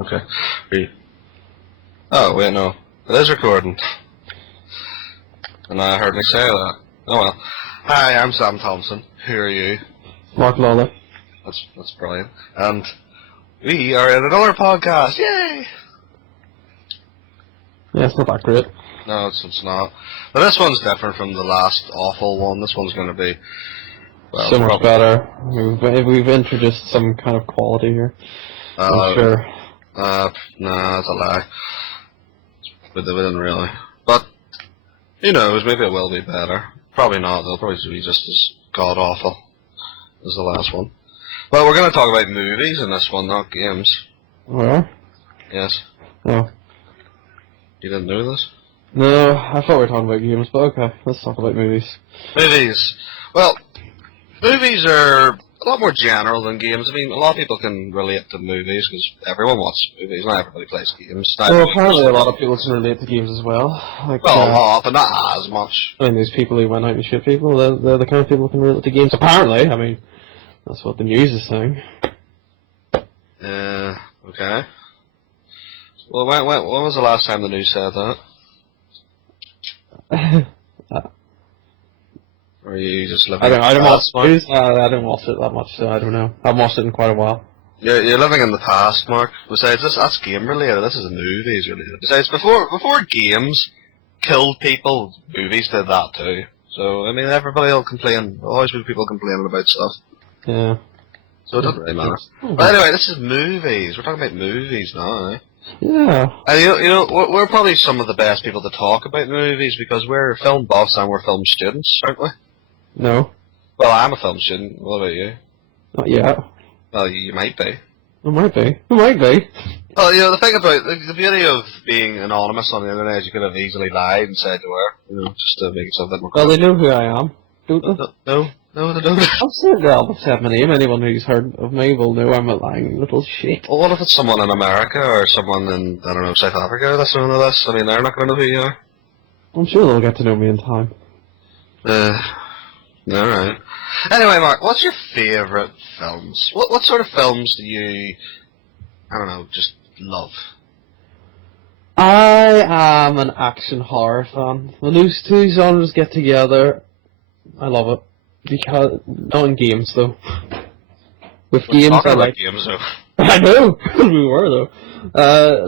Okay. Oh, wait, no. It is recording. And I heard me say that. Oh well. Hi, I'm Sam Thompson. Who are you? Mark Lawler. That's brilliant. And we are in another podcast. Yay! Yeah, it's not that great. No, it's not. But this one's different from the last awful one. This one's going to be... Well, So much better. We've introduced some kind of quality here. I'm sure. Nah, that's a lie. But they didn't really. But, who knows, maybe it will be better. Probably not, they'll probably be just as god-awful as the last one. But we're going to talk about movies in this one, not games. Well? Yes. No. You didn't know this? No, I thought we were talking about games, but okay, let's talk about movies. Movies. Well, movies are a lot more general than games. I mean, a lot of people can relate to movies because everyone watches movies. Not everybody plays games. Well, apparently a lot of people can relate to games as well. Like, well, a lot, but not as much. I mean, these people who went out and shoot people, they're the kind of people who can relate to games. Apparently, I mean, that's what the news is saying. Okay. Well, when was the last time the news said that? Or are you just living? I don't watch news. I don't watch it that much, so I don't know. I haven't watched it in quite a while. You're living in the past, Mark. Besides, that's game related. This is movies related. Besides, before games killed people, movies did that too. So I mean, everybody will complain. There'll always be people complaining about stuff. Yeah. So it doesn't really matter. But anyway, this is movies. We're talking about movies now. Eh? Yeah. And you know, we're probably some of the best people to talk about movies because we're film buffs and we're film students, aren't we? No. Well, I'm a film student. What about you? Not yet. Well, you might be. It might be. It might be. Well, you know, the thing about the beauty of being anonymous on the internet is you could have easily lied and said you were, you know, just to make yourself a bit more. Well, they know who I am, don't they? No, they don't. I'll say they'll have my name. Anyone who's heard of me will know I'm a lying little shit. Well, what if it's someone in America or someone in, I don't know, South Africa that's known this? I mean, they're not going to know who you are. I'm sure they'll get to know me in time. Alright. Anyway, Mark, what's your favourite films? What sort of films do you, I don't know, just love? I am an action horror fan. When those two genres get together, I love it. Because, not in games though. With games I like... games though. I know! We were though.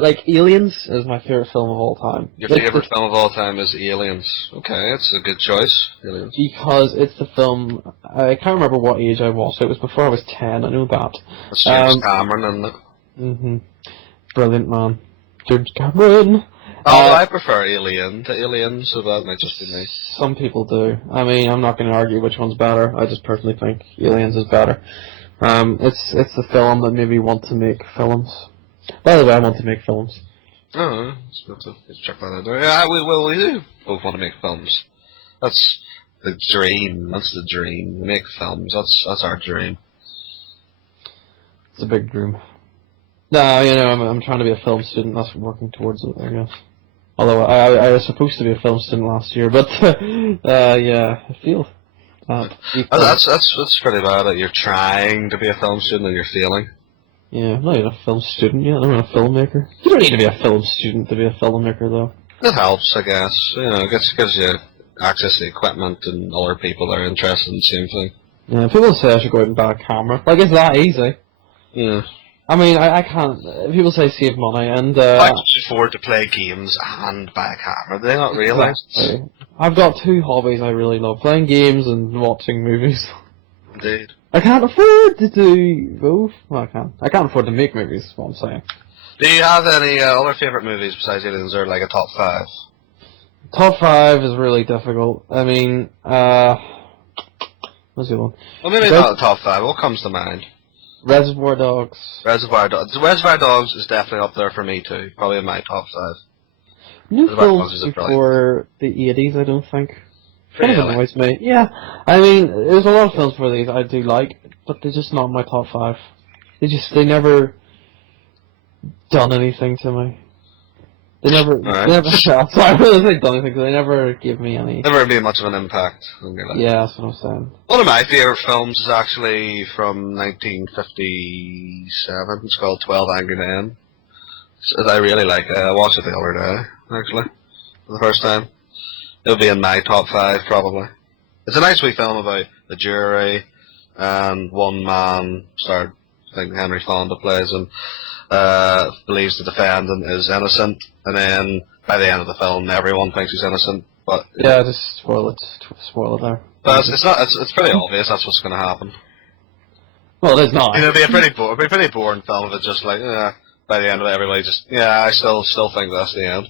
Like Aliens is my favourite film of all time. Your favourite film of all time is Aliens. Okay, that's a good choice. Aliens. Because it's the film, I can't remember what age I watched it. It was before I was 10, I know that. That's James Cameron, isn't it? Brilliant man. James Cameron! I prefer Alien to Aliens, so that might just be me. Some people do. I mean, I'm not going to argue which one's better. I just personally think Aliens is better. It's the film that made me want to make films. By the way, I want to make films. Oh, let's check that out. Yeah, we do both want to make films. That's the dream. That's the dream. We make films. That's our dream. It's a big dream. No, you know, I'm trying to be a film student. That's working towards it, I guess. Although I was supposed to be a film student last year, but yeah, I feel that. That's pretty bad that you're trying to be a film student and you're failing. Yeah, I'm not even a film student yet. I'm a filmmaker. You don't need to be a film student to be a filmmaker, though. It helps, I guess. You know, it gives you access to equipment and other people that are interested in the same thing. Yeah, people say I should go out and buy a camera. Like, it's that easy. Yeah. I mean, I can't. People say save money, and I can afford to play games and buy a camera. Do they not realise? Exactly. I've got two hobbies I really love: playing games and watching movies. Indeed. I can't afford to do both. Well, I can. I can't afford to make movies. Is what I'm saying. Do you have any other favourite movies besides Aliens, or like a top 5? Top 5 is really difficult. I mean, what's the other one? Well, maybe not the top 5. What comes to mind? Reservoir Dogs. Reservoir Dogs is definitely up there for me too. Probably in my top 5. New films before the 80s, I don't think. Kind of annoys me. Yeah, I mean, there's a lot of films for these I do like, but they're just not in my top 5. They never done anything to me. They never done anything, they never give me any... Never made much of an impact. Yeah, that's what I'm saying. One of my favourite films is actually from 1957. It's called 12 Angry Men. I really like it. I watched it the other day, actually, for the first time. It'll be in my top 5, probably. It's a nice wee film about the jury, and one man, I think Henry Fonda plays him, believes the defendant is innocent, and then by the end of the film, everyone thinks he's innocent. But yeah, just spoil it. Spoil it there. But it's pretty obvious that's what's going to happen. Well, it's not. It'll be a pretty boring film if it's just like, by the end of it, everybody just, I still think that's the end.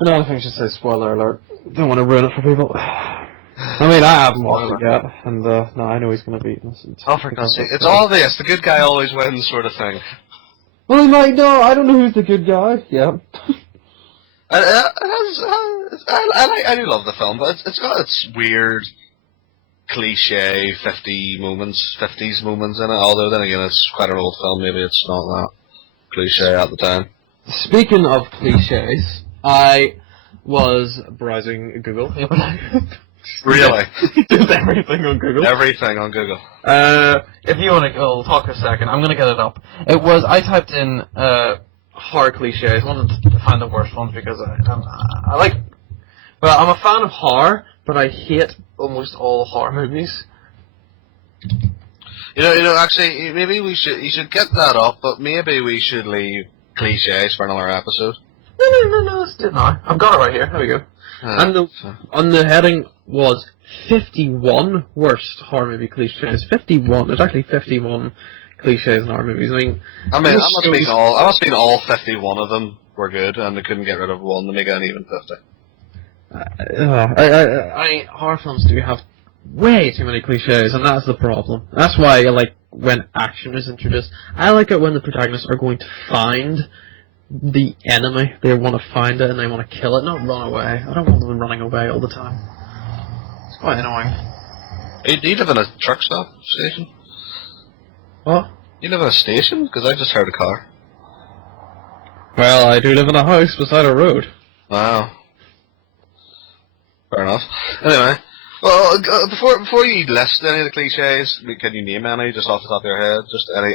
No, I think I should say spoiler alert. Don't want to ruin it for people. I mean, I haven't watched it yet, and no, I know he's going to be innocent. Oh, for God's sake. It's obvious. The good guy always wins, sort of thing. Well, he might know. I don't know who's the good guy. Yeah. I do love the film, but it's got its weird, cliche 50s moments in it, although then again it's quite an old film, maybe it's not that cliche at the time. Speaking of cliches, I was browsing Google the other day. Really? Just everything on Google. Everything on Google. If you want to go, talk for a second, I'm going to get it up. I typed in horror cliches. I wanted to find the worst ones because I like, well, I'm a fan of horror, but I hate almost all horror movies. Actually, maybe you should get that up, but maybe we should leave cliches for another episode. No, let's do it now. I've got it right here. There we go. And on the heading was 51 worst horror movie cliches. 51. There's actually 51 cliches in horror movies. I must mean all 51 of them were good, and they couldn't get rid of one to make it an even 50. Horror films do have way too many cliches, and that's the problem. That's why I like when action is introduced. I like it when the protagonists are going to find the enemy. They want to find it and they want to kill it, not run away. I don't want them running away all the time. It's quite annoying. Do you live in a truck stop station? What? You live in a station? Because I just heard a car. Well, I do live in a house beside a road. Wow. Fair enough. Anyway, well, before you list any of the cliches, can you name any just off the top of your head? Just any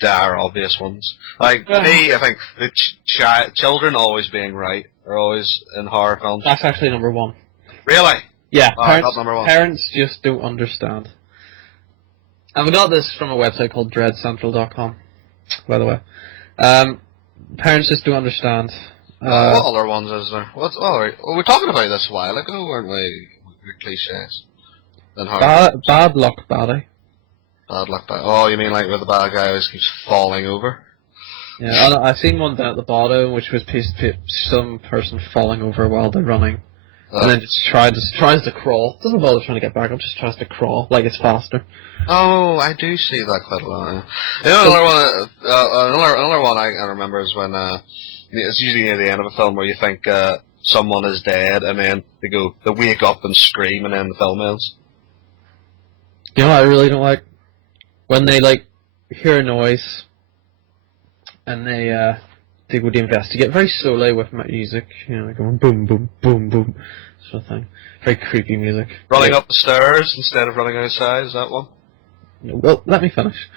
dire obvious ones. Like me, I think the children always being right are always in horror films. That's actually number 1. Really? Yeah. That's number 1. Parents just don't understand. I've got this from a website called dreadcentral.com, by the way. Parents just don't understand. What other ones is there? We were talking about this a while ago, weren't we? Cliches. Bad luck, baddie. Bad luck, baddie. Oh, you mean like where the bad guy always keeps falling over? Yeah, I've seen one down at the bottom, which was some person falling over while they're running, and then just tries to crawl. Doesn't bother trying to get back up, just tries to crawl like it's faster. Oh, I do see that quite a lot. Another one I remember is when it's usually near the end of a film where you think someone is dead, and then they wake up and scream, and then the film ends. You know what I really don't like? When they hear a noise, and they go to investigate very slowly with music, going boom, boom, boom, boom, sort of thing. Very creepy music. Running up the stairs instead of running outside, is that one? Well, let me finish.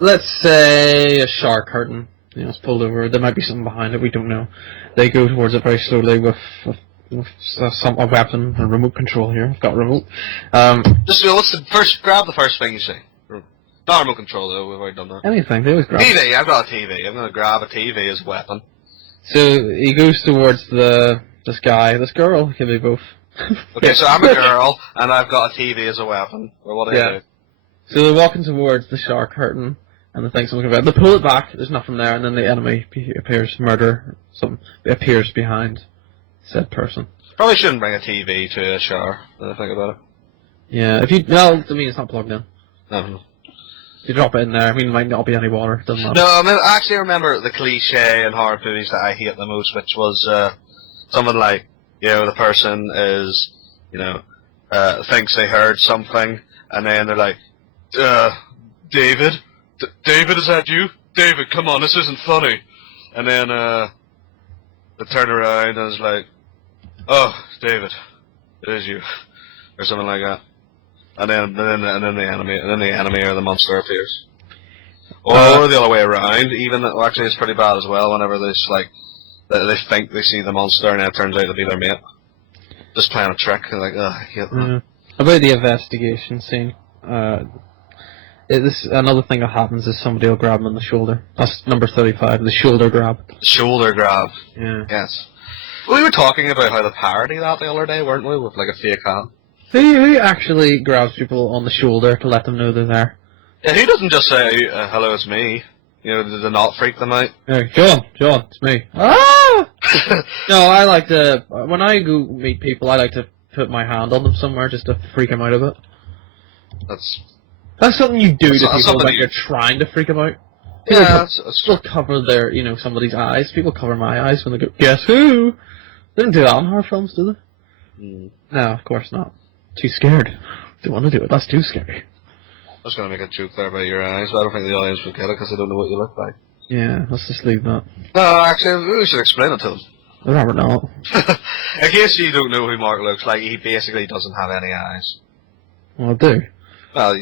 Let's say a shower curtain. It's pulled over. There might be something behind it. We don't know. They go towards it very slowly with a weapon and remote control here. I've got a remote. Grab the first thing you see. Not remote control though. We've already done that. Anything. They always grab. TV. I've got a TV. I'm gonna grab a TV as a weapon. So he goes towards this girl. It can be both. Okay, so I'm a girl and I've got a TV as a weapon. Or what do you do? So they're walking towards the shower curtain. And the thing's looking about. They pull it back, there's nothing there, and then the enemy appears, appears behind said person. Probably shouldn't bring a TV to a shower, when I think about it. Yeah, it's not plugged in. No. If you drop it in there, there might not be any water, doesn't matter. No, I actually remember the cliche in horror movies that I hate the most, which was, something like, the person is, thinks they heard something, and then they're like, David? David, is that you? David, come on, this isn't funny. And then, they turn around and it's like, oh, David, it is you. Or something like that. And then the enemy or the monster appears. Or the other way around. Even well, actually, it's pretty bad as well. Whenever they think they see the monster, and it turns out to be their mate, just playing a trick. They're like, I hate that. About the investigation scene, another thing that happens is somebody will grab him on the shoulder. That's number 35, the shoulder grab. Shoulder grab. Yeah. Yes. We were talking about how to parody that the other day, weren't we? With like a fake hand. Who actually grabs people on the shoulder to let them know they're there? Yeah, who doesn't just say, hello, it's me? You know, does it not freak them out? John, it's me. Ah! No, I like to, when I go meet people, I like to put my hand on them somewhere just to freak them out a bit. That's something you do to people when you're trying to freak them out. People cover their, somebody's eyes. People cover my eyes when they go, guess who? They don't do that in horror films, do they? No, of course not. Too scared. Don't want to do it. That's too scary. I was going to make a joke there about your eyes, but I don't think the audience would get it because they don't know what you look like. Yeah, let's just leave that. No, actually, we should explain it to them. They'll never know. In case you don't know who Mark looks like, he basically doesn't have any eyes. Well, I do. Well,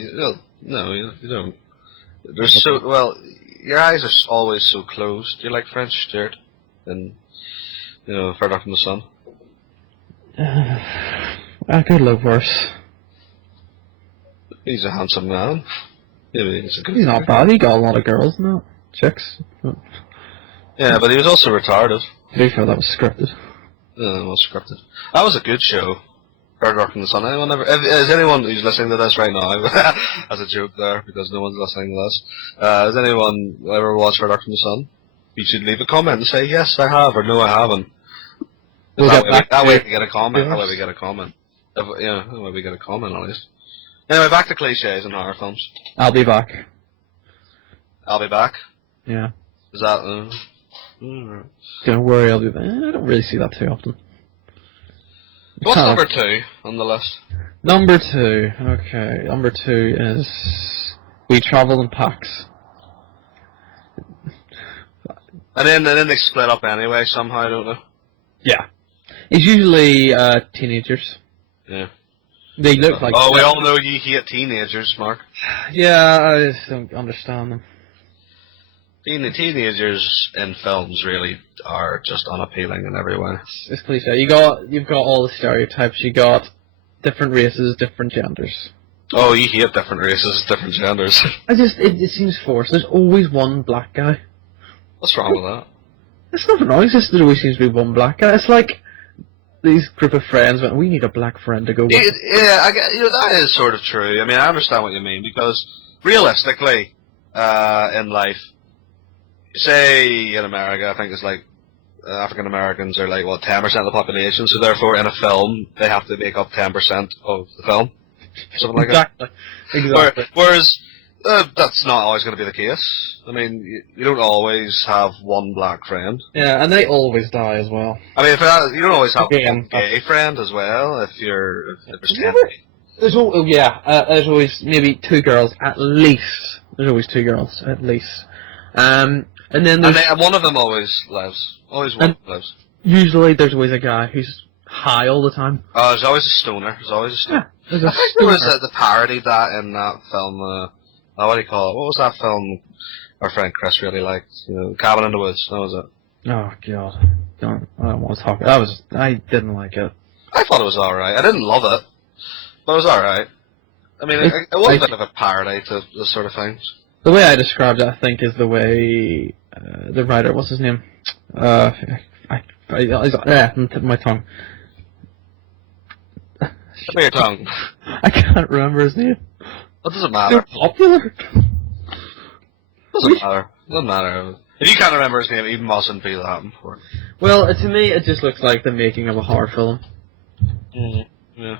no, you don't. Your eyes are always so closed. You're like French Stewart and, Further from the Sun. I could look worse. He's a handsome man. He's not bad. He got a lot of girls now. Chicks. Yeah, but he was also retarded. To be fair, that was scripted. Yeah, it was scripted. That was a good show. Further from the Sun. Is anyone who's listening to this right now, as a joke there, because no one's listening to this, has anyone ever watched Further from the Sun? You should leave a comment and say, yes, I have, or no, I haven't. That way we get a comment. That way we get a comment. That way we get a comment, at least. Anyway, back to cliches in horror films. I'll be back. I'll be back? Yeah. Is that... Don't worry, I'll be back. I don't really see that too often. What's number 2 on the list? Number 2. Okay, number 2 is... We Travel in Packs. And then they split up anyway, somehow, don't they? Yeah. It's usually teenagers. Yeah. They look like... Oh, we all know you hate teenagers, Mark. Yeah, I just don't understand them. Teenagers in films really are just unappealing in every way. It's cliche. You've got all the stereotypes. You got different races, different genders. Oh, you hate different races, different genders. It seems forced. There's always one black guy. What's wrong with that? There's nothing wrong. It's just there always seems to be one black guy. It's like these group of friends went, we need a black friend to go with. Yeah, that is sort of true. I mean, I understand what you mean, because realistically, in life, say in America, I think it's like African Americans are like 10% of the population, so therefore in a film they have to make up 10% of the film, something like that. Exactly. Whereas that's not always going to be the case. I mean, you don't always have one black friend. Yeah, and they always die as well. I mean, you don't always have one gay friend as well. If there's 10. There's always maybe 2 girls at least. There's always 2 girls at least. And then one of them always lives. Always one lives. Usually there's always a guy who's high all the time. Oh, there's always a stoner. There's always a stoner. Yeah, I think there was the parody that in that film, what do you call it? What was that film our friend Chris really liked? Cabin in the Woods. That was it. Oh, God. I don't want to talk. I didn't like it. I thought it was alright. I didn't love it, but it was alright. I mean, it was a bit of a parody to this sort of things. The way I described it, I think, is the way the writer, what's his name? On the tip of my tongue. Tip of your tongue. I can't remember his name. What does it matter? So popular. Doesn't matter. Doesn't matter. If you can't remember his name, it mustn't be that important. Well, to me, it just looks like the making of a horror film. Yeah. Yeah,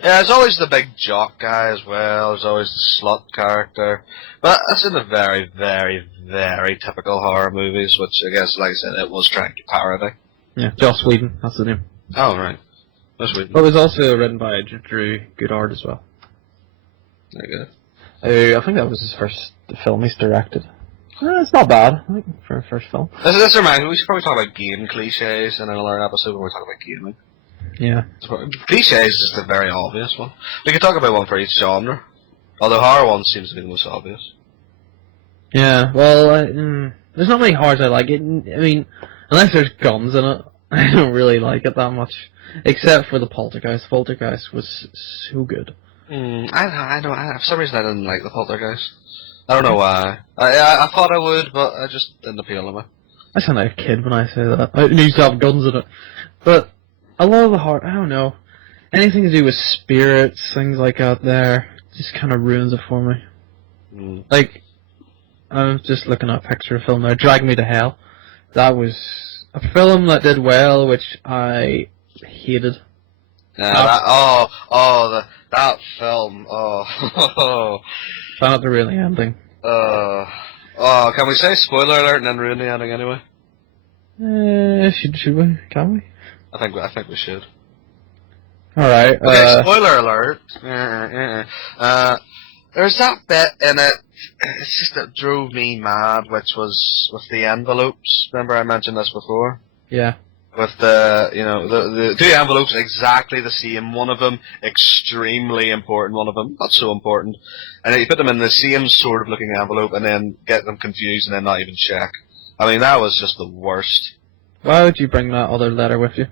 there's always the big jock guy as well. There's always the slut character. But that's in the very, very, very typical horror movies, which I guess, like I said, it was trying to parody. Yeah, Joss Whedon, that's the name. Oh, right. Joss Whedon. But it was also written by Drew Goddard as well. Very good. I think that was his first film he's directed. It's not bad, I think, for a first film. This reminds me, we should probably talk about game cliches in another episode when we talk about gaming. Yeah. Cliches is just a very obvious one. We could talk about one for each genre. Although horror one seems to be the most obvious. Yeah, well, there's not many horrors I like. I mean, unless there's guns in it, I don't really like it that much. Except for the Poltergeist. Poltergeist was so good. I don't. For some reason, I didn't like the Poltergeist. I don't know why. I thought I would, but I just didn't appeal to me. I sound like a kid when I say that. It needs to have guns in it. But a lot of the horror, I don't know. Anything to do with spirits, things like that there, just kind of ruins it for me. Like, I'm just looking at a picture of a film there, Drag Me to Hell. That was a film that did well, which I hated. Yeah, that film. Oh, Found the really ending. Can we say spoiler alert and then ruin the ending anyway? Should we? Can we? I think we should. Alright, okay, spoiler alert. There's that bit in it, it's just that drove me mad, which was with the envelopes. Remember I mentioned this before? Yeah. With the two envelopes exactly the same, one of them extremely important, one of them not so important. And then you put them in the same sort of looking envelope and then get them confused and then not even check. I mean, that was just the worst. Why would you bring that other letter with you?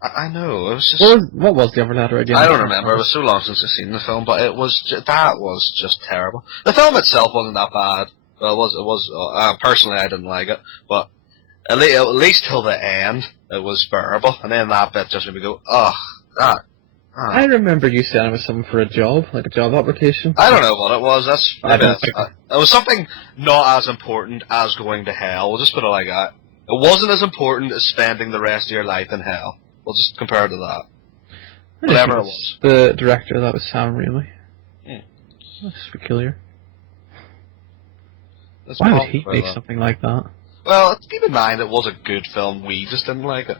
I know, it was just... What was the other letter again? I don't remember, it was so long since I've seen the film, but that was just terrible. The film itself wasn't that bad. Well, it was personally I didn't like it, but at least till the end, it was bearable, and then that bit just made me go, I remember you saying it was something for a job, like a job application. I don't know what it was, it was something not as important as going to hell, we'll just put it like that. It wasn't as important as spending the rest of your life in hell. We'll just compare it to that. Whatever it was. The director, that was Sam Raimi. That's peculiar. Why would he make something like that? Well, keep in mind it was a good film, we just didn't like it.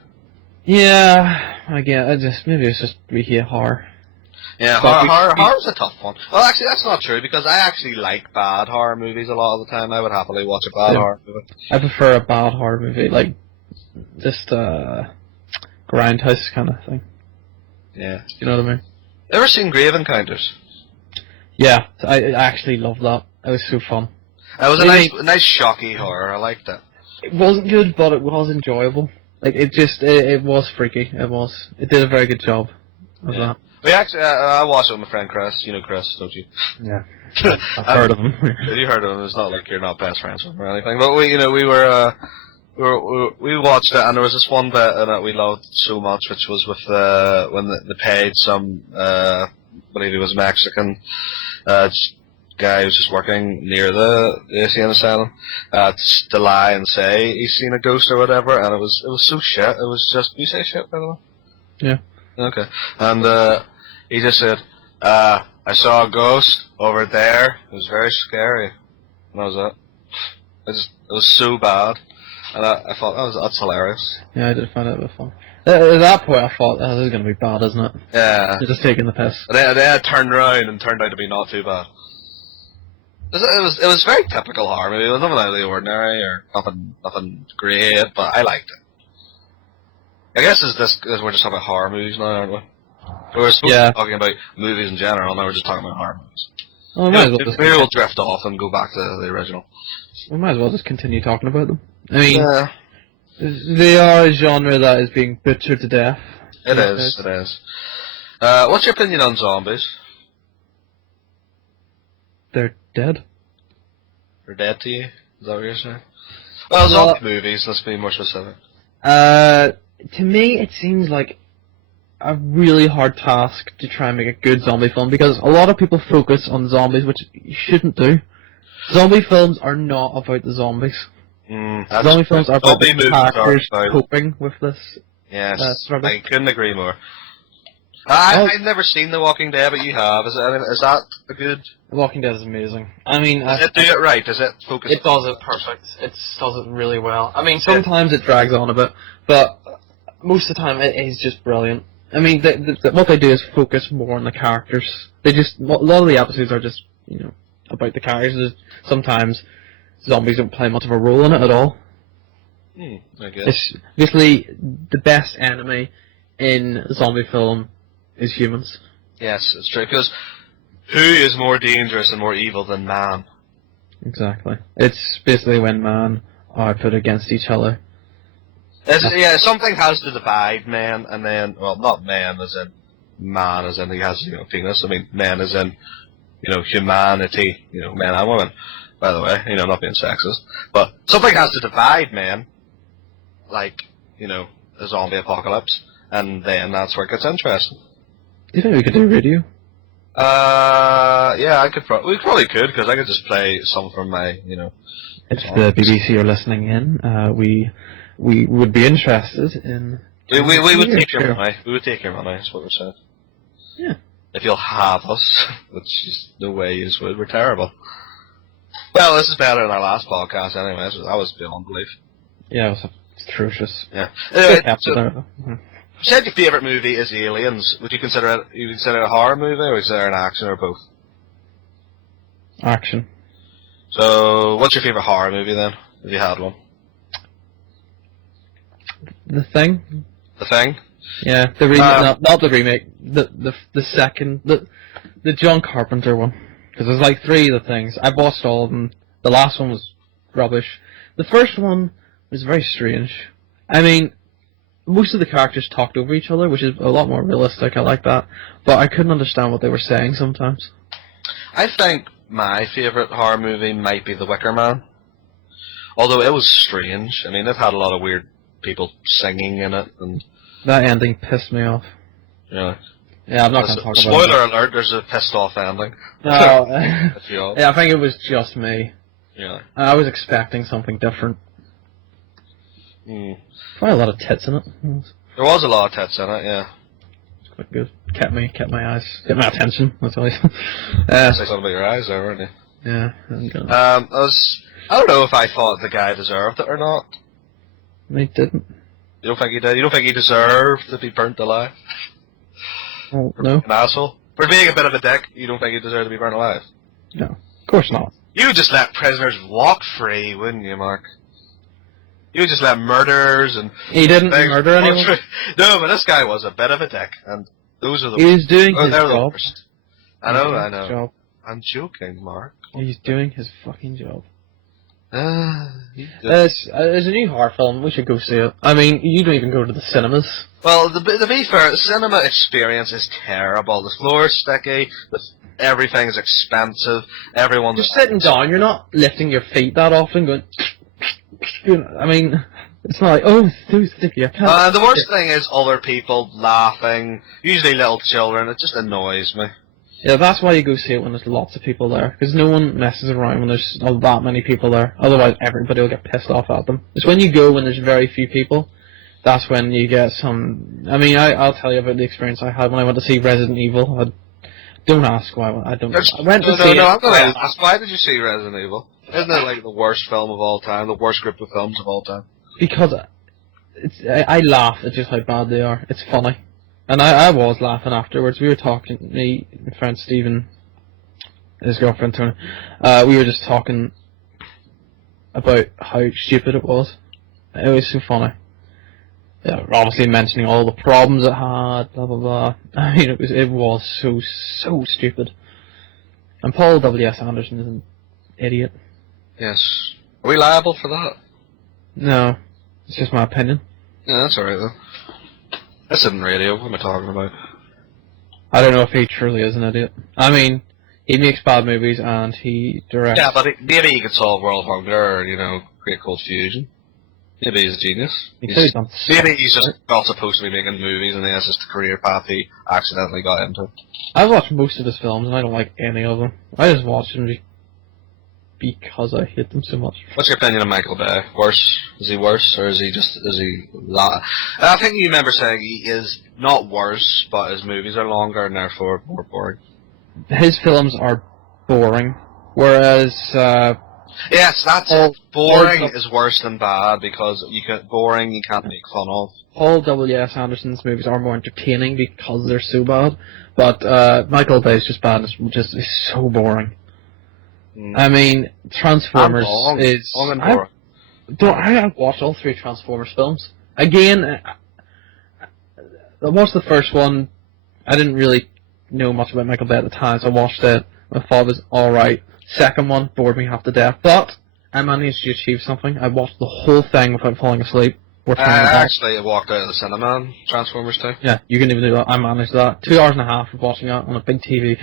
Yeah, maybe it's just we hate horror. Yeah, horror's a tough one. Well, actually, that's not true, because I actually like bad horror movies a lot of the time. I would happily watch a bad horror movie. I prefer a bad horror movie, like, just, Grindhouse kind of thing. Yeah. You know what I mean? Ever seen Grave Encounters? Yeah, I actually loved that. It was so fun. It was a nice shocky horror, I liked it. It wasn't good, but it was enjoyable. Like, it was freaky. It did a very good job of that. We actually, I watched it with my friend Chris. You know Chris, don't you? Yeah. I've heard of him. You heard of him. It's not like you're not best friends with him or anything. But we watched it, and there was this one bit in it we loved so much, which was with when they paid some, I believe he was Mexican, guy who was just working near the insane asylum, to lie and say he's seen a ghost or whatever, and it was so shit. It was just, do you say shit, by the way? Yeah. Okay. And he just said, I saw a ghost over there. It was very scary. And that was it. It was so bad. And I thought, that's hilarious. Yeah, I did find it a bit fun. At that point, I thought, this is going to be bad, isn't it? Yeah. You're just taking the piss. And then it turned around and turned out to be not too bad. It was very typical horror movie. It was nothing out of the ordinary or nothing great, but I liked it. I guess we're just talking about horror movies now, aren't we? We're supposed to be talking about movies in general, now we're just talking about horror movies. Well, maybe we'll drift off and go back to the original. We might as well just continue talking about them. I mean, they are a genre that is being butchered to death. It is. What's your opinion on zombies? They're dead. They're dead to you? Is that what you're saying? Well, zombie movies, let's be more specific. To me, it seems like a really hard task to try and make a good zombie film, because a lot of people focus on zombies, which you shouldn't do. Zombie films are not about the zombies. Zombie films are about the characters coping with this. Yes, I couldn't agree more. I've never seen The Walking Dead, but you have. Is that a good... The Walking Dead is amazing. I mean... Does it do it right? Does it focus... It does it perfect. It does it really well. I mean, sometimes it drags on a bit, but most of the time it is just brilliant. I mean, what they do is focus more on the characters. A lot of the episodes are just, about the characters. Sometimes zombies don't play much of a role in it at all. I guess. It's basically the best enemy in a zombie film is humans. Yes, it's true, because who is more dangerous and more evil than man? Exactly. It's basically when man are put against each other. Yeah, something has to divide men, and then, well, not men as in man, as in he has, penis. I mean, men as in, humanity, men and women. By the way, not being sexist. But something has to divide men, like, a zombie apocalypse, and then that's where it gets interesting. Do you think we could do a radio? Yeah, we probably could, because I could just play some from my, If the BBC are listening in, we would be interested in... We would take your money. We would take your money, is what we're saying. Yeah. If you'll have us, which is no way you would, we're terrible. Well, this is better than our last podcast anyway, so that was beyond belief. Yeah, it was atrocious. Yeah. Anyway, You said your favourite movie is Aliens. Would you consider it a horror movie, or is there an action, or both? Action. So, what's your favourite horror movie then, if you had one? The Thing? The Thing? Yeah, the remake, not the remake, the second, the John Carpenter one. Because there's like 3 of the things. I watched all of them. The last one was rubbish. The first one was very strange. I mean, most of the characters talked over each other, which is a lot more realistic. I like that. But I couldn't understand what they were saying sometimes. I think my favourite horror movie might be The Wicker Man. Although it was strange. I mean, it had a lot of weird people singing in it, and that ending pissed me off. Really? Yeah, I'm not going to talk about it. Spoiler alert, there's a pissed off ending. No. Yeah, I think it was just me. Yeah. I was expecting something different. Probably a lot of tits in it. There was a lot of tits in it, yeah. It's quite good. Kept my attention, that's all. Say something about your eyes there, weren't you? Yeah. I don't know if I thought the guy deserved it or not. He didn't. You don't think he did? You don't think he deserved to be burnt alive? Oh, no. An asshole? For being a bit of a dick, you don't think he deserved to be burnt alive? No, of course not. You would just let prisoners walk free, wouldn't you, Mark? You would just let murderers and... He didn't murder anyone? No, but this guy was a bit of a dick, and those are the... He was doing his job. I know. I'm joking, Mark. He's doing his fucking job. There's a new horror film. We should go see it. I mean, you don't even go to the cinemas. Well, to be fair, the cinema experience is terrible. The floor is sticky. Everything is expensive. Everyone's... You're sitting down. You're not lifting your feet that often. Going. I mean, it's not like, oh, it's too sticky. I can't. The worst thing is other people laughing. Usually little children. It just annoys me. Yeah, that's why you go see it when there's lots of people there, because no one messes around when there's not that many people there. Otherwise, everybody will get pissed off at them. It's when you go when there's very few people, that's when you get some... I mean, I'll tell you about the experience I had when I went to see Resident Evil. Don't ask why. I went to see it. I'm going to ask, why did you see Resident Evil? Isn't it like the worst film of all time, the worst group of films of all time? Because I laugh at just how bad they are. It's funny. And I was laughing afterwards. We were talking, me and friend Stephen, his girlfriend Tony, we were just talking about how stupid it was. It was so funny. Yeah, obviously mentioning all the problems it had, blah blah blah. I mean, it was so stupid. And Paul W.S. Anderson is an idiot. Yes. Are we liable for that? No, it's just my opinion. Yeah, that's alright though. This isn't radio, what am I talking about? I don't know if he truly is an idiot. I mean, he makes bad movies and he directs... Yeah, but maybe he could solve world hunger or, create cold fusion. Maybe he's a genius. Maybe he's just not supposed to be making movies and that's just a career path he accidentally got into. I've watched most of his films and I don't like any of them. I just watch them because I hate them so much. What's your opinion of Michael Bay? Worse? Is he worse, or is he I think you remember saying he is not worse, but his movies are longer and therefore more boring. His films are boring, whereas... yes, that's it. Boring is worse than bad, because boring you can't make fun of. Paul W.S. Anderson's movies are more entertaining because they're so bad, but Michael Bay's just bad, it's so boring. I mean, Transformers is... I watched all 3 Transformers films. Again, I watched the first one. I didn't really know much about Michael Bay at the time, so I watched it. I thought it was alright. Second one bored me half to death, but I managed to achieve something. I watched the whole thing without falling asleep. I actually walked out of the cinema in Transformers 2. Yeah, you can even do that. I managed that. 2 hours and a half of watching that on a big TV.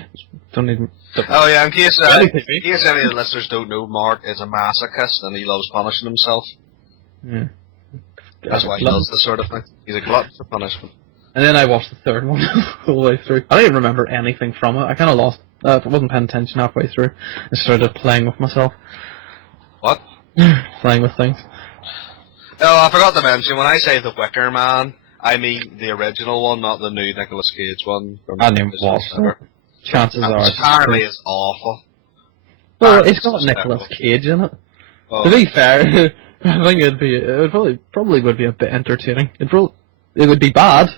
Don't even... Oh yeah, in case any of the listeners don't know, Mark is a masochist and he loves punishing himself. Yeah. That's why he does this sort of thing. He's a glutton for punishment. And then I watched the third one the whole way through. I don't even remember anything from it. I kind of lost. I wasn't paying attention halfway through. I started playing with myself. What? Playing with things. Oh, I forgot to mention, when I say The Wicker Man, I mean the original one, not the new Nicolas Cage one. I didn't watch it. Chances are... Apparently it's awful. Well, it's got Nicolas Cage in it. Oh. To be fair, I think it probably would be a bit entertaining. It would be bad,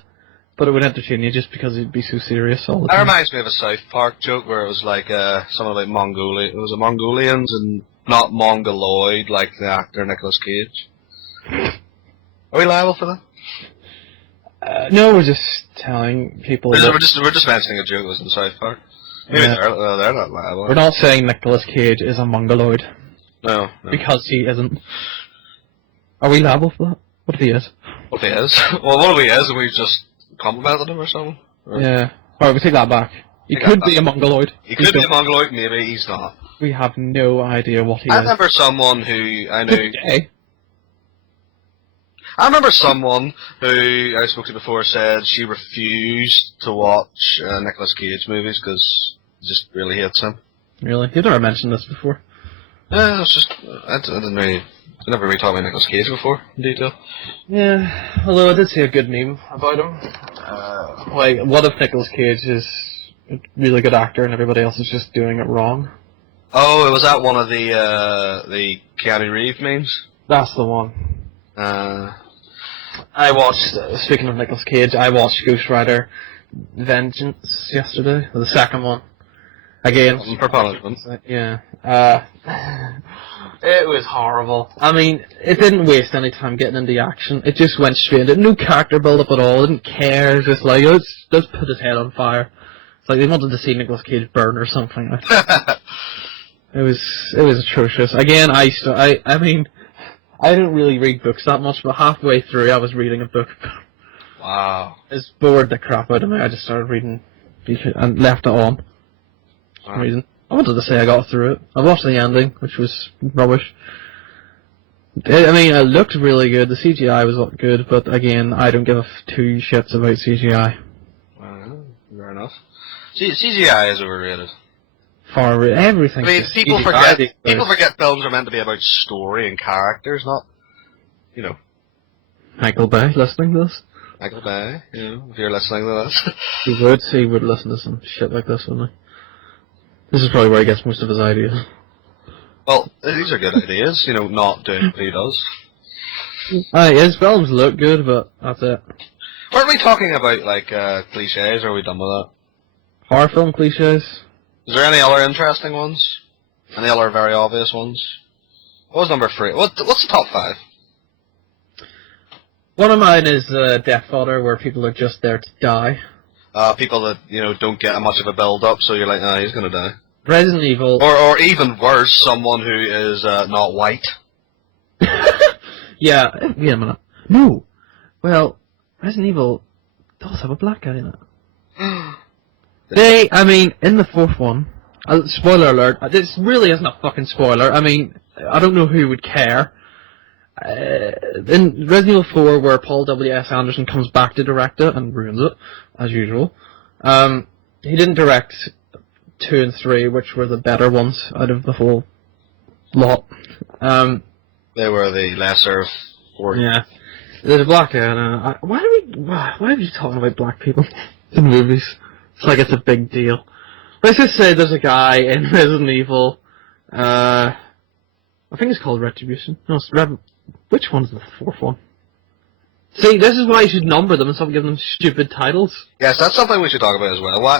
but it would entertain you just because it'd be so serious all the time. That reminds me of a South Park joke where it was like something about Mongolia. It was a Mongolians and not Mongoloid like the actor Nicolas Cage. Are we liable for that? No, we're just telling people. We're just mentioning a joke that was in South Park. Maybe they're not liable. We're not saying Nicolas Cage is a Mongoloid. No. Because he isn't. Are we liable for that? What if he is? What if he is? Well, what if he is and we just complimented him or something? Or... Yeah. Alright, we take that back. He could be a Mongoloid. He could be a Mongoloid, maybe he's not. We have no idea what he is. I remember someone who I knew... I remember someone who I spoke to before said she refused to watch Nicolas Cage movies because she just really hates him. Really? You've never mentioned this before. Yeah, it's just... I never really talked about Nicolas Cage before, in detail. Yeah, although I did see a good meme about him. Like, what if Nicolas Cage is a really good actor and everybody else is just doing it wrong? Oh, was that one of the Keanu Reeves memes? That's the one. I watched, speaking of Nicolas Cage, I watched Ghost Rider Vengeance yesterday, the second one. Again. For punishment. Yeah. It was horrible. I mean, it didn't waste any time getting into action. It just went straight into no character build up at all. It didn't care. It was just like, let's put his head on fire. It's like they wanted to see Nicolas Cage burn or something. It was atrocious. Again, I mean, I didn't really read books that much, but halfway through I was reading a book. Wow. It bored the crap out of me. I just started reading and left it on. For some reason. I wanted to say I got through it. I watched the ending, which was rubbish. I mean, it looked really good. The CGI was good, but again, I don't give two shits about CGI. Fair enough. CGI is overrated. Everything. I mean, people forget films are meant to be about story and characters, not, you know. Michael Bay listening to this? Michael Bay, you know, if you're listening to this. He would listen to some shit like this, wouldn't he? This is probably where he gets most of his ideas. Well, these are good ideas, you know, not doing what he does. His films look good, but that's it. Weren't we talking about, like, cliches, or are we done with that? Horror film cliches? Is there any other interesting ones? Any other very obvious ones? What was number 3? What's the top 5? One of mine is Death Fodder, where people are just there to die. People that, you know, don't get much of a build-up, so you're like, nah, he's gonna die. Resident Evil. Or even worse, someone who is not white. Yeah, wait a minute. No! Well, Resident Evil does have a black guy in it. I mean, in the fourth one, spoiler alert, this really isn't a fucking spoiler, I mean, I don't know who would care. In Resident Evil 4, where Paul W.S. Anderson comes back to direct it and ruins it, as usual, he didn't direct 2 and 3, which were the better ones out of the whole lot. They were the lesser of 4. Yeah. There's a black guy, and why are we talking about black people in movies? It's like it's a big deal. Let's just say there's a guy in Resident Evil, I think it's called Retribution. No, it's which one's the fourth one? See, this is why you should number them and stop giving them stupid titles. Yes, that's something we should talk about as well. Why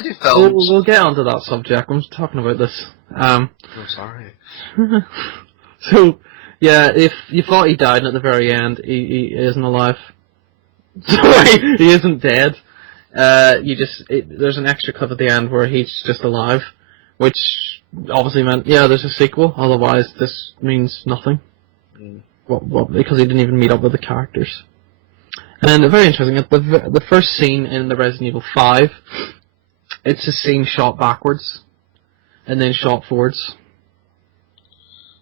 do films... We'll get onto that subject. I'm talking about this. I'm sorry. So, yeah, if you thought he died and at the very end, he isn't alive. Sorry, he isn't dead. There's an extra clip at the end where he's just alive. which obviously meant, yeah, there's a sequel, otherwise this means nothing. Well, because he didn't even meet up with the characters. And very interesting, the first scene in the Resident Evil 5, it's a scene shot backwards, and then shot forwards.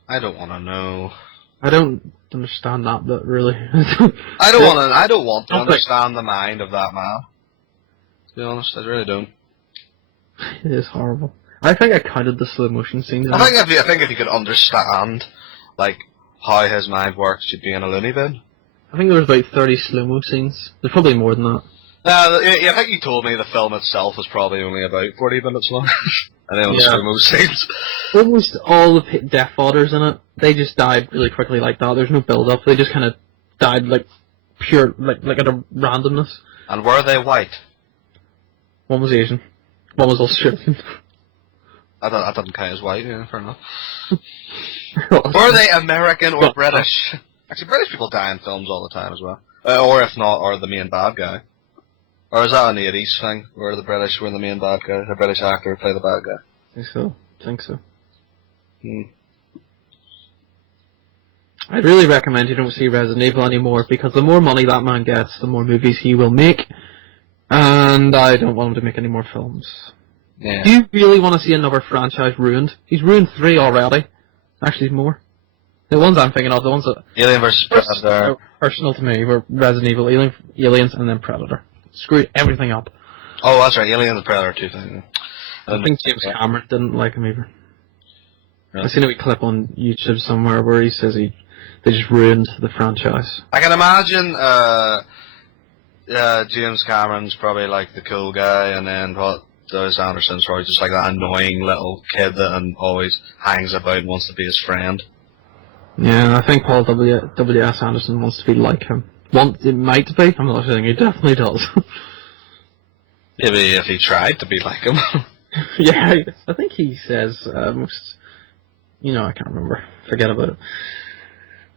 I don't want to know. I don't understand that, but really. I don't want to understand the mind of that man. To be honest, I really don't. It is horrible. I think I counted the slow motion scenes. I think if you could understand, like, how his mind works, you'd be in a loony bin. I think there was about 30 slow-mo scenes. There's probably more than that. I think you told me the film itself was probably only about 40 minutes long. And then slow-mo scenes. Almost all the Death Fathers in it, they just died really quickly like that. There's no build-up. They just kind of died like pure, like at a randomness. And were they white? One was Asian. One was Australian. I didn't count as white, yeah, fair enough. Were they American or British? Actually, British people die in films all the time as well. Or if not, or the main bad guy. Or is that an 80s thing, where the British were the main bad guy, the British actor would play the bad guy? I think so. I'd really recommend you don't see Resident Evil anymore, because the more money that man gets, the more movies he will make, and I don't want him to make any more films. Yeah. Do you really want to see another franchise ruined? He's ruined 3 already. Actually, more. The ones I'm thinking of, the ones that... Alien vs. Predator. Personal to me were Resident Evil, Aliens, and then Predator. Screwed everything up. Oh, that's right, Alien and Predator, two things. I think James Cameron didn't like him either. Really? I've seen a wee clip on YouTube somewhere where he says they just ruined the franchise. I can imagine James Cameron's probably like the cool guy, and then Wes Anderson's probably just like that annoying little kid that always hangs about and wants to be his friend. Yeah, I think Paul W.S. Anderson wants to be like him. It might be, I'm not saying he definitely does. Maybe if he tried to be like him. Yeah, I think he says, I can't remember. Forget about it.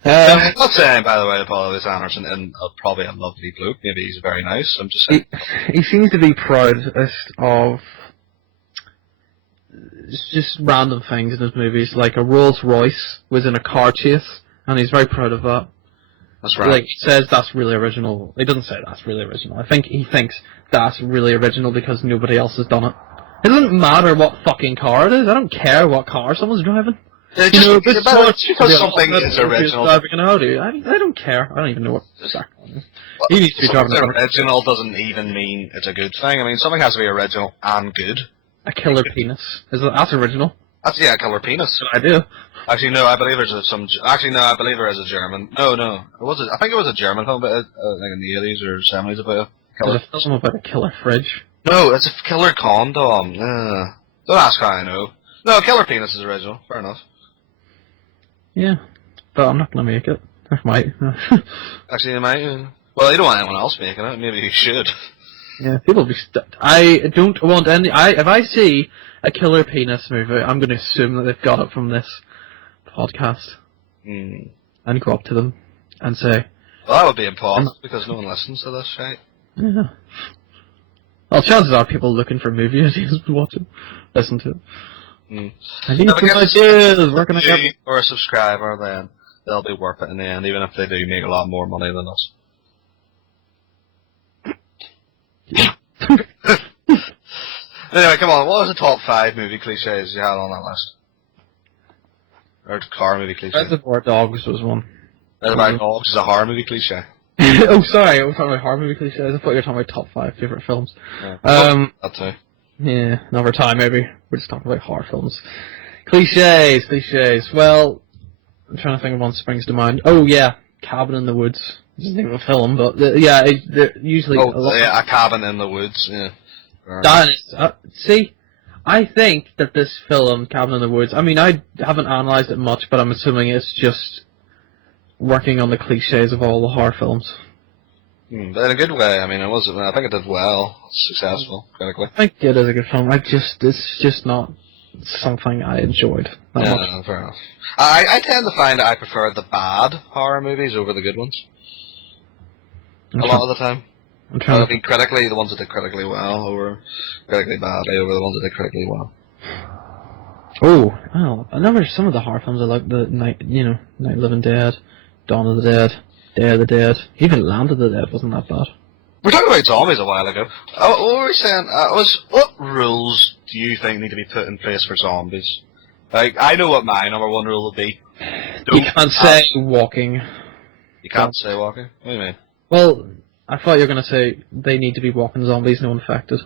I'm not saying, by the way, that Paul W.S. Anderson is probably a lovely bloke. Maybe he's very nice. I'm just saying. He seems to be proud of just random things in his movies. Like a Rolls Royce was in a car chase, and he's very proud of that. That's right. Like, he says that's really original. He doesn't say that's really original. I think he thinks that's really original because nobody else has done it. It doesn't matter what fucking car it is. I don't care what car someone's driving. Just because something is original. Driving an Audi. I don't care. I don't even know what the exact one is. He needs to be driving an Audi. Original doesn't even mean it's a good thing. I mean, something has to be original and good. A killer penis. That's original. That's, a killer penis. I do. Actually, no, I believe there's I believe there is a German. No. I think it was a German film, but like in the 80s or 70s about a killer. There's a film about a killer fridge. No, it's a killer condom. Don't ask how I know. No, killer penis is original. Fair enough. Yeah, but I'm not going to make it. I might. Actually, you might. Well, you don't want anyone else making it. Maybe you should. Yeah, people be. I don't want any. If I see a killer penis movie, I'm going to assume that they've got it from this podcast, and go up to them and say. Well, that would be impossible because no one listens to this, right? Yeah. Well, chances are people looking for movie ideas would watch it, listen to it. I need some ideas. Where can I get? Or a subscriber, then they'll be worth it in the end, even if they do make a lot more money than us. Anyway, come on. What was the top 5 movie cliches you had on that list? Or car movie cliche? Reservoir Dogs was one. Reservoir Dogs is a horror movie cliche. Oh, sorry. I was talking about horror movie cliches. I thought you were talking about top 5 favorite films. Yeah. That too. Yeah, another time maybe. We're just talking about horror films. Cliches. Well, I'm trying to think of one that springs to mind. Oh yeah, Cabin in the Woods. It's the name of a film, but they're usually. A Cabin in the Woods. Yeah. That is, see, I think that this film, Cabin in the Woods. I mean, I haven't analysed it much, but I'm assuming it's just working on the cliches of all the horror films. But in a good way. I mean, I think it did well. It's successful, critically. I think it is a good film. It's just not something I enjoyed that much. No, fair enough. I tend to find that I prefer the bad horror movies over the good ones. A lot of the time. I mean, critically, the ones that did critically well over critically badly over the ones that did critically well. Oh, well, I never. Some of the horror films I like, the Night of the Living Dead, Dawn of the Dead, Day of the Dead, even Land of the Dead wasn't that bad. We were talking about zombies a while ago. What were we saying? What rules do you think need to be put in place for zombies? Like, I know what my number one rule would be. You can't say walking. You can't say walking? What do you mean? Well, I thought you were going to say they need to be walking zombies, no infected.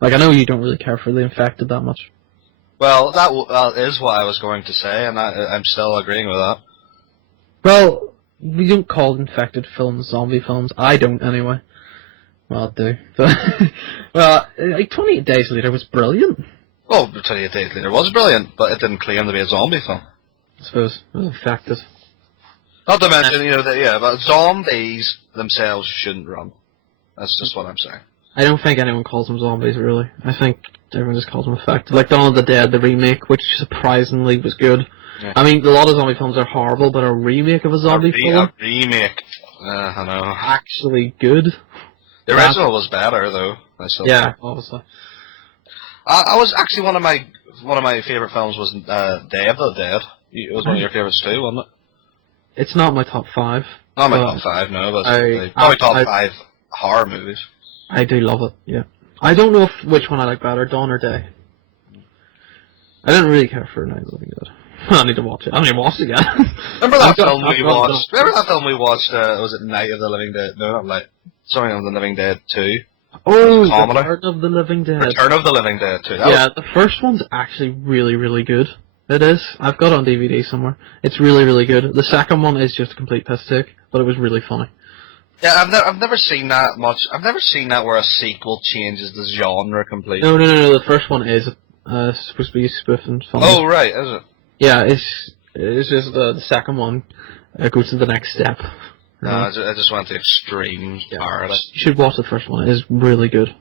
Like, I know you don't really care for the infected that much. Well, that is what I was going to say, and I'm still agreeing with that. Well, we don't call infected films zombie films. I don't, anyway. Well, I do. Well, like 28 Days Later was brilliant. Well, 28 Days Later was brilliant, but it didn't claim to be a zombie film. I suppose. It was infected. Not to mention, but zombies themselves shouldn't run. That's just what I'm saying. I don't think anyone calls them zombies, really. I think everyone just calls them infected. Like Dawn of the Dead, the remake, which surprisingly was good. Yeah. I mean, a lot of zombie films are horrible, but a remake of a zombie film... A remake. I know. Actually good. The original was better, though. Yeah, obviously. I was actually one of my favourite films was Day of the Dead. It was one of your favourites too, wasn't it? It's not my top 5. Not my top 5, no, but probably top 5 horror movies. I do love it, yeah. I don't know which one I like better, Dawn or Day. I didn't really care for Night of the Living Dead. I need to watch it. I need to watch it again. Remember that film we watched? Remember that film we watched? Was it Night of the Living Dead? No, not Night. Sorry, of the Living Dead 2. Oh, Return of the Living Dead. Return of the Living Dead 2. The first one's actually really, really good. It is. I've got it on DVD somewhere. It's really, really good. The second one is just a complete piss take, but it was really funny. Yeah, I've never seen that much. I've never seen that where a sequel changes the genre completely. No. The first one is supposed to be spoof and funny. Oh, right, is it? Yeah, it's just the second one goes to the next step. No, I just went to extreme powers. You should watch the first one. It is really good.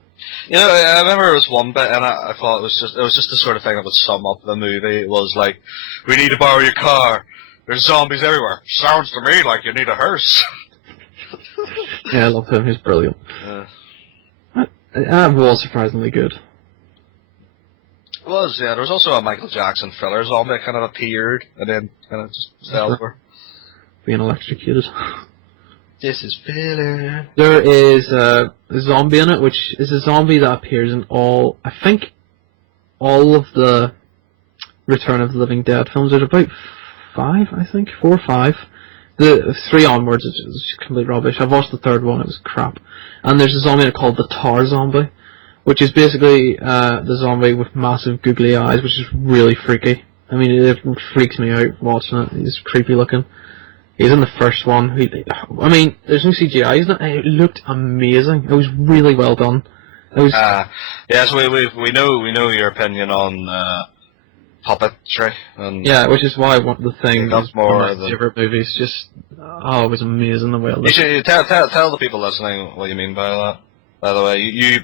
You know, I remember there was one bit, and I thought it was just the sort of thing that would sum up the movie. It was like, we need to borrow your car. There's zombies everywhere. Sounds to me like you need a hearse. Yeah, I love him. He's brilliant. That was surprisingly good. It was, yeah. There was also a Michael Jackson thriller zombie that kind of appeared, and then kind of just fell over. Being electrocuted. This is filler. There is a zombie in it, which is a zombie that appears in all of the Return of the Living Dead films. There's about 5, I think, 4 or 5. The 3 onwards is complete rubbish. I've watched the 3rd one, it was crap. And there's a zombie called the Tar Zombie, which is basically the zombie with massive googly eyes, which is really freaky. I mean, it freaks me out watching it. He's creepy looking. He's in the first one. I mean, there's no CGI, isn't it? It looked amazing. It was really well done. It was. Yes, we know your opinion on puppetry. And yeah, which is why I want the thing. That's more one of my favorite movies. Just it was amazing the way it looked. You should tell the people listening what you mean by that. By the way, you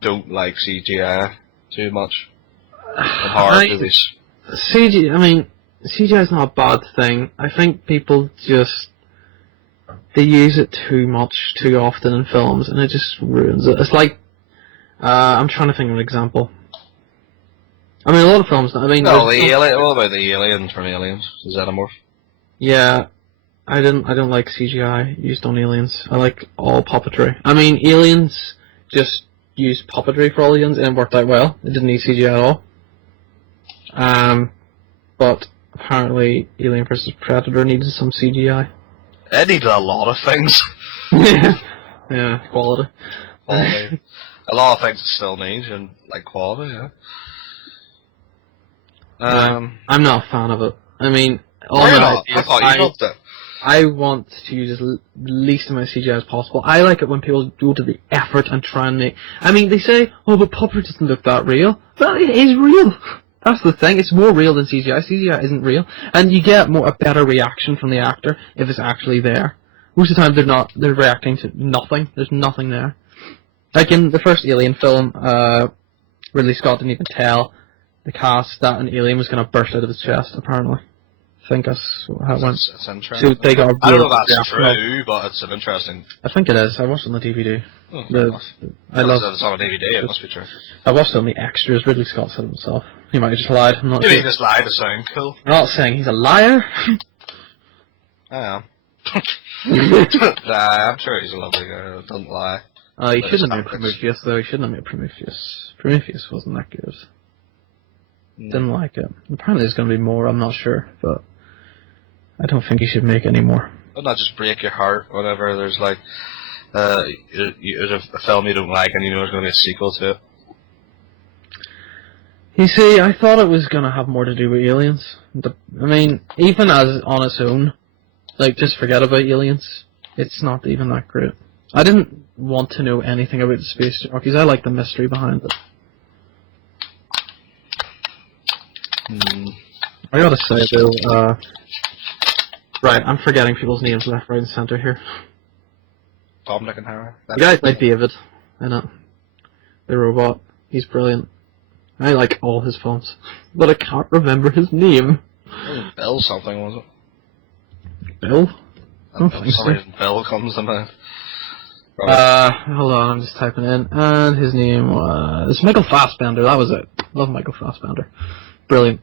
don't like CGI too much in horror movies. CGI is not a bad thing. I think people they use it too much, too often in films, and it just ruins it. It's like, I'm trying to think of an example. I mean, a lot of films, what about the aliens from Aliens? The Xenomorph? Yeah, I don't like CGI used on aliens. I like all puppetry. I mean, Aliens just used puppetry for aliens, and it worked out well. It didn't need CGI at all. But apparently, Alien vs. Predator needed some CGI. It needed a lot of things. Yeah, quality. A lot of things it still needs, and like quality, yeah. I'm not a fan of it. I mean, I thought you loved it. I want to use the least amount of CGI as possible. I like it when people go to the effort and try and make... I mean, they say, oh, but puppetry doesn't look that real. Well, it is real. That's the thing. It's more real than CGI. CGI isn't real. And you get a better reaction from the actor if it's actually there. Most of the time, they're reacting to nothing. There's nothing there. Like in the first Alien film, Ridley Scott didn't even tell the cast that an alien was going to burst out of his chest, apparently. I think that's how it went. It's interesting. So they got I don't know if that's true, but it's an interesting. I think it is. I watched it on the DVD. Oh, I love. It's on a DVD. It must be true. I watched it on the extras. Ridley Scott said it himself. He might have just lied. I'm not Maybe sure. he just lied to sound cool. I'm not saying he's a liar. I am. Nah, I'm sure he's a lovely guy. Doesn't lie. He But shouldn't have it's made Prometheus, though. He shouldn't have made Prometheus. Prometheus wasn't that good. Didn't like it. Apparently there's going to be more, I'm not sure, but I don't think he should make any more. Doesn't that just break your heart whenever there's like a film you don't like and you know there's going to be a sequel to it? You see, I thought it was going to have more to do with aliens. I mean, even as on its own, like, just forget about aliens. It's not even that great. I didn't want to know anything about the space jockeys. I like the mystery behind it. I gotta say, though, right, I'm forgetting people's names left, right, and center here. Tom, Dick, and Harry. The guy played David in it. The robot. He's brilliant. I like all his films. But I can't remember his name. Bill something, was it? Bill? I don't think so. Bill comes to mind. Hold on, I'm just typing in. And his name was Michael Fassbender, that was it. Love Michael Fassbender. Brilliant.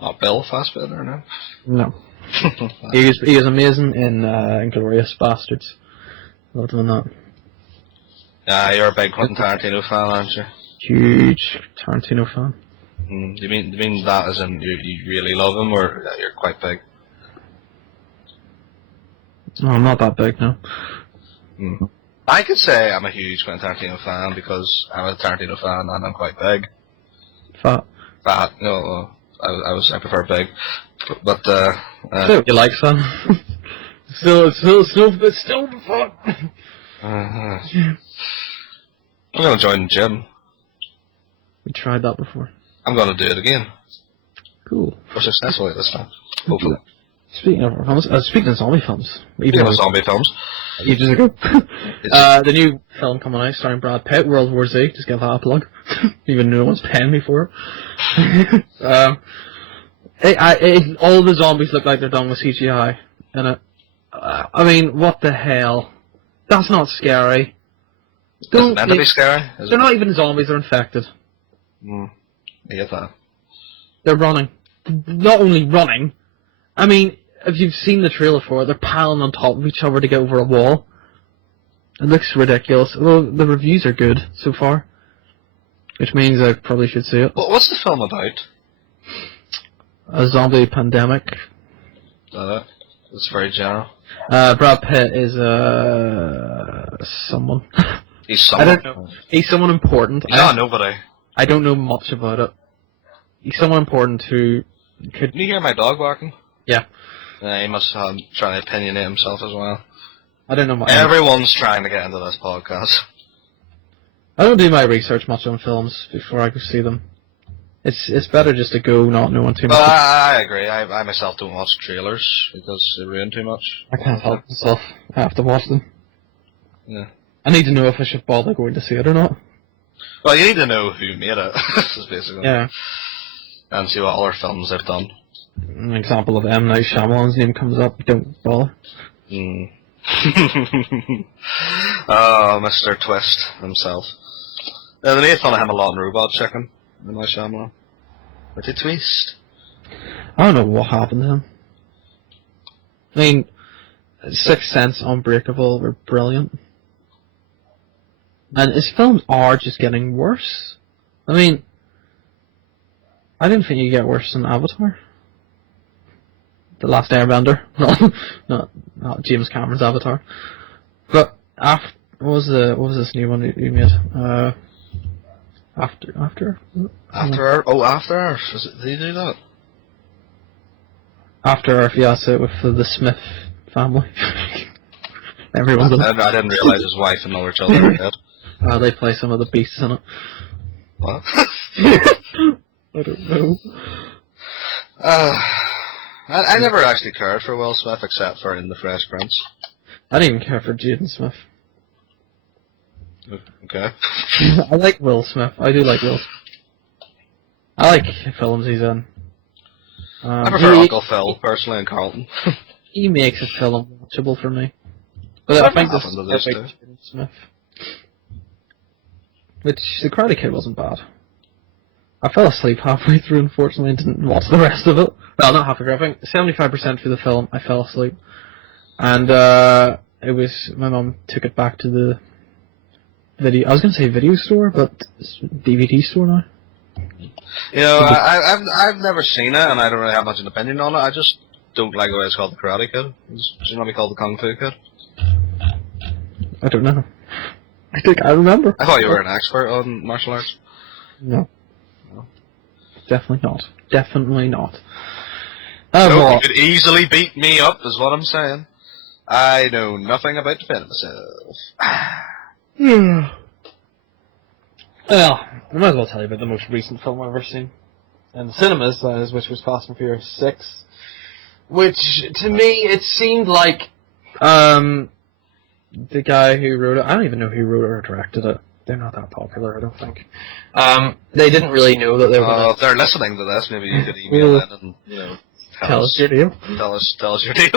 Oh, Bill Fassbender, no? No. he was amazing in Inglourious Bastards. Loved him in that. Yeah, you're a big Quentin Tarantino fan, aren't you? Huge Tarantino fan. Do you mean that as in you really love him, or you're quite big? No, I'm not that big, no. I could say I'm a huge Quentin Tarantino fan because I'm a Tarantino fan and I'm quite big. Fat. Fat, no, I prefer big, but you like son? still fun. I'm gonna join the gym. We tried that before. I'm gonna do it again. Cool. We're successful at this time. Hopefully. Speaking of films, speaking of zombie films, Speaking of zombie films, ages ago, the new film coming out starring Brad Pitt, World War Z. Just give that a plug. Even no one's paying me for it. All the zombies look like they're done with CGI in it. I mean, what the hell? That's not scary. It's meant to be scary. They're not even zombies. They're infected. I get that. They're running. Not only running. I mean, if you've seen the trailer for it, they're piling on top of each other to get over a wall. It looks ridiculous. Well, the reviews are good so far, which means I probably should see it. What's the film about? A zombie pandemic. It's very general. Brad Pitt is someone. He's someone. He's someone important. He's not nobody. I don't know much about it. He's someone important who could. Can you hear my dog barking? Yeah. He must try to opinionate himself as well. I don't know much. Everyone's trying to get into this podcast. I don't do my research much on films before I go see them. It's better just to go not knowing too much. I agree. I myself don't watch trailers because they ruin too much. I can't help myself. I have to watch them. Yeah. I need to know if I should bother going to see it or not. Well, you need to know who made it. This is basically. Yeah. And see what other films they've done. An example of M. Night Shyamalan's name comes up. Don't bother. Oh, Mr. Twist himself. They made fun of him a lot in Robot Chicken. M. Night Shyamalan. But a twist. I don't know what happened to him. I mean, Sixth Sense, Unbreakable were brilliant. And his films are just getting worse. I mean, I didn't think you get worse than Avatar. The Last Airbender. not James Cameron's Avatar. But what was this new one you made? After Earth? Oh, After Earth. Did he do that? After Earth, yeah, so with the Smith family. Everyone's in it. I didn't realise his wife and all her children were dead. They play some of the beasts in it. What? I don't know. I never actually cared for Will Smith except for in The Fresh Prince. I didn't even care for Jaden Smith. Okay. I like Will Smith. I do like Will Smith. I like films he's in. I prefer Uncle Phil, personally, and Carlton. He makes a film watchable for me. But I think this is Jaden Smith. Which, The Karate Kid wasn't bad. I fell asleep halfway through, unfortunately, and didn't watch the rest of it. Well, not halfway through, I think 75% through the film, I fell asleep. And, it was, my mum took it back to the I was going to say video store, but it's DVD store now. You know, I've never seen it, and I don't really have much of an opinion on it. I just don't like the way it's called The Karate Kid. It should not be called The Kung Fu Kid. I don't know. I think I remember. I thought you were an expert on martial arts. No. Definitely not. Definitely not. No, you could easily beat me up, is what I'm saying. I know nothing about defending myself. Well, I might as well tell you about the most recent film I've ever seen. In the cinemas, that is, which was Fast and Furious 6. Which, to me, it seemed like, the guy who wrote it, I don't even know who wrote or directed it. They're not that popular, I don't think. They didn't really know that they were if they're listening to this, maybe you could email in and, you know, tell us your deal. Tell us your deal.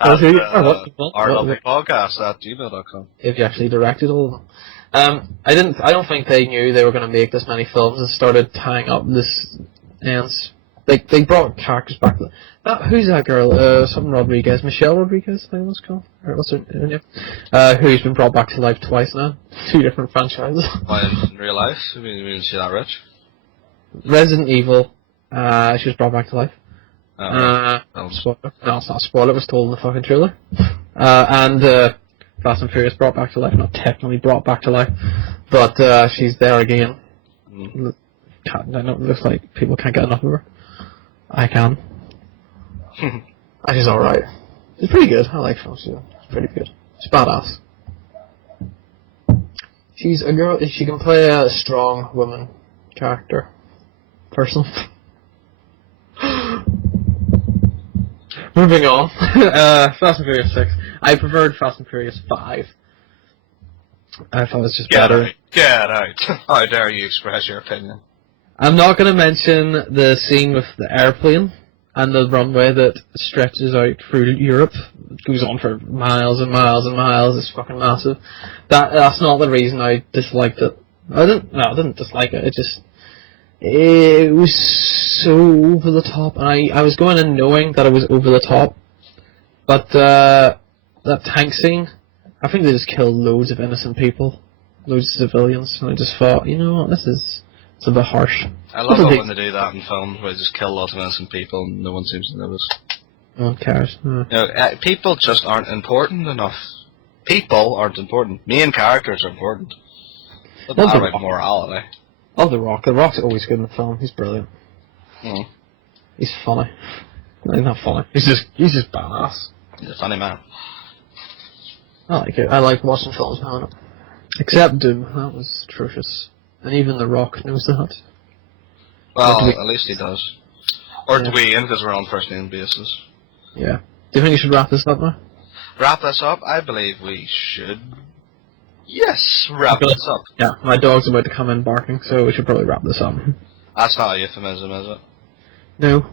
At ourlovelypodcast@gmail.com. If you actually directed all of them. I don't think they knew they were going to make this many films and started tying up this ends. They brought characters back. Who's that girl? Something Rodriguez. Michelle Rodriguez, I think it was called. Or what's her name? Who's been brought back to life twice now. 2 different franchises. Why, in real life? I mean, is she that rich? Resident Evil. She was brought back to life. Spoiler. No, it's not a spoiler. It was told in the fucking trailer. And Fast and Furious brought back to life. Not technically brought back to life, but she's there again. I know, it looks like people can't get enough of her. I can. And she's alright. She's pretty good. I like her. She's pretty good. She's badass. She's a girl. She can play a strong woman character. Person. Moving on. Fast and Furious 6. I preferred Fast and Furious 5. I thought it was just better. Get out. How dare you express your opinion? I'm not going to mention the scene with the airplane and the runway that stretches out through Europe. It goes on for miles and miles and miles. It's fucking massive. That's not the reason I disliked it. I didn't dislike it. It was so over the top, and I was going in knowing that it was over the top. But that tank scene, I think they just killed loads of innocent people, loads of civilians, and I just thought, you know what, it's a bit harsh. I love it when they do that in films, where they just kill lots of innocent people and no one seems to notice. No one cares. No. You know, people just aren't important enough. People aren't important. Main characters are important. It's not about morality. Love The Rock. The Rock's always good in the film. He's brilliant. Mm. He's funny. No, he's not funny. He's just badass. He's a funny man. I like it. I like watching films now. Except Doom. That was atrocious. And even The Rock knows that. Well, at least he does. Or do we, because we're on first name basis. Yeah. Do you think you should wrap this up now? Wrap this up? I believe we should. Yes, wrap this up. Yeah, my dog's about to come in barking, so we should probably wrap this up. That's not a euphemism, is it? No.